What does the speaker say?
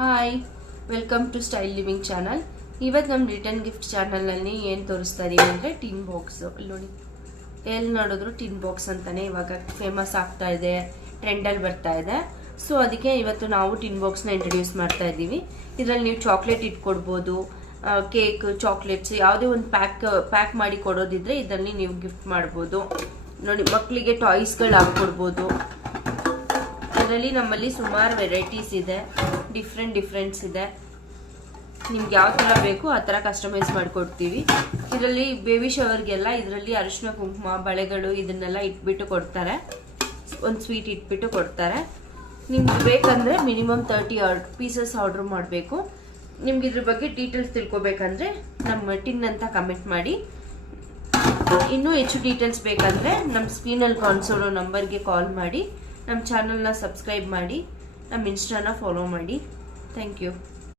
Hi, welcome to style living channel. ಇವತ್ತು ನಮ್ಮ return gift ಚಾನಲಲ್ಲಿ ಏನು ತೋರಿಸ್ತಾ ಇದೀವಿ ಅಂದರೆ ಟಿನ್ ಬಾಕ್ಸು. ನೋಡಿ, ಎಲ್ಲಿ ನೋಡಿದ್ರು ಟಿನ್ ಬಾಕ್ಸ್ ಅಂತಾನೆ ಇವಾಗ ಫೇಮಸ್ ಆಗ್ತಾ ಇದೆ, ಟ್ರೆಂಡಲ್ಲಿ ಬರ್ತಾ ಇದೆ. ಸೊ ಅದಕ್ಕೆ ಇವತ್ತು ನಾವು ಟಿನ್ ಬಾಕ್ಸ್ನ ಇಂಟ್ರೊಡ್ಯೂಸ್ ಮಾಡ್ತಾ ಇದ್ದೀವಿ. ಇದರಲ್ಲಿ ನೀವು ಚಾಕ್ಲೇಟ್ ಇಟ್ಕೊಡ್ಬೋದು, ಕೇಕ್, ಚಾಕ್ಲೇಟ್ಸ್ ಯಾವುದೇ ಒಂದು ಪ್ಯಾಕ್ ಮಾಡಿ ಕೊಡೋದಿದ್ರೆ ಇದರಲ್ಲಿ ನೀವು ಗಿಫ್ಟ್ ಮಾಡ್ಬೋದು. ನೋಡಿ, ಮಕ್ಕಳಿಗೆ ಟಾಯ್ಸ್ಗಳು ಹಾಕ್ಕೊಡ್ಬೋದು. ಇದರಲ್ಲಿ ನಮ್ಮಲ್ಲಿ ಸುಮಾರು ವೆರೈಟೀಸ್ ಇದೆ, ಡಿಫ್ರೆಂಟ್ಸ್ ಇದೆ. ನಿಮ್ಗೆ ಯಾವ ಥರ ಬೇಕು ಆ ಥರ ಕಸ್ಟಮೈಸ್ ಮಾಡಿಕೊಡ್ತೀವಿ. ಇದರಲ್ಲಿ ಬೇಬಿ ಶವರ್ಗೆಲ್ಲ ಇದರಲ್ಲಿ ಅರಿಶಿನ ಕುಂಕುಮ, ಬಳೆಗಳು ಇದನ್ನೆಲ್ಲ ಇಟ್ಬಿಟ್ಟು ಕೊಡ್ತಾರೆ. ಒಂದು ಸ್ವೀಟ್ ಇಟ್ಬಿಟ್ಟು ಕೊಡ್ತಾರೆ. ನಿಮ್ಗೆ ಬೇಕಂದರೆ ಮಿನಿಮಮ್ 30 ಪೀಸಸ್ ಆರ್ಡ್ರ್ ಮಾಡಬೇಕು. ನಿಮ್ಗೆ ಇದ್ರ ಬಗ್ಗೆ ಡೀಟೇಲ್ಸ್ ತಿಳ್ಕೊಬೇಕಂದ್ರೆ ನಮ್ಮ ಟಿನ್ ಅಂತ ಕಮೆಂಟ್ ಮಾಡಿ. ಇನ್ನೂ ಹೆಚ್ಚು ಡೀಟೇಲ್ಸ್ ಬೇಕಂದರೆ ನಮ್ಮ ಸ್ಕ್ರೀನಲ್ಲಿ ಕಾಣಿಸೋರೋ ನಂಬರ್ಗೆ ಕಾಲ್ ಮಾಡಿ. ನಮ್ಮ ಚಾನಲ್ನ ಸಬ್ಸ್ಕ್ರೈಬ್ ಮಾಡಿ, ನಮ್ಮ ಇನ್ಸ್ಟಾನ ಫಾಲೋ ಮಾಡಿ. Thank you.